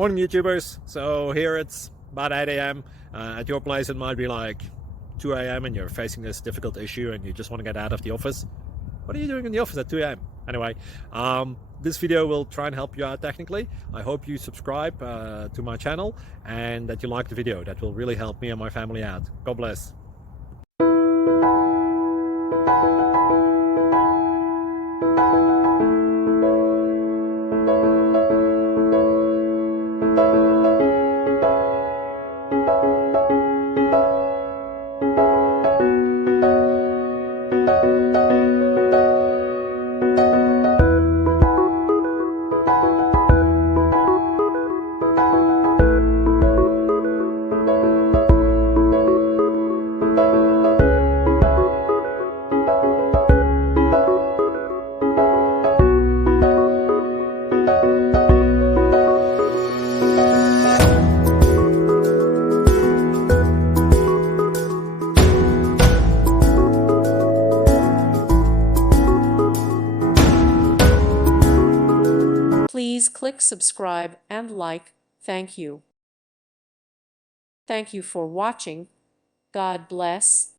Morning YouTubers. So here it's about 8 a.m. At your place it might be like 2 a.m. and you're facing this difficult issue and you just want to get out of the office. What are you doing in the office at 2 a.m.? Anyway, this video will try and help you out technically. I hope you subscribe to my channel and that you like the video. That will really help me and my family out. God bless. Please click subscribe and like. Thank you. Thank you for watching. God bless.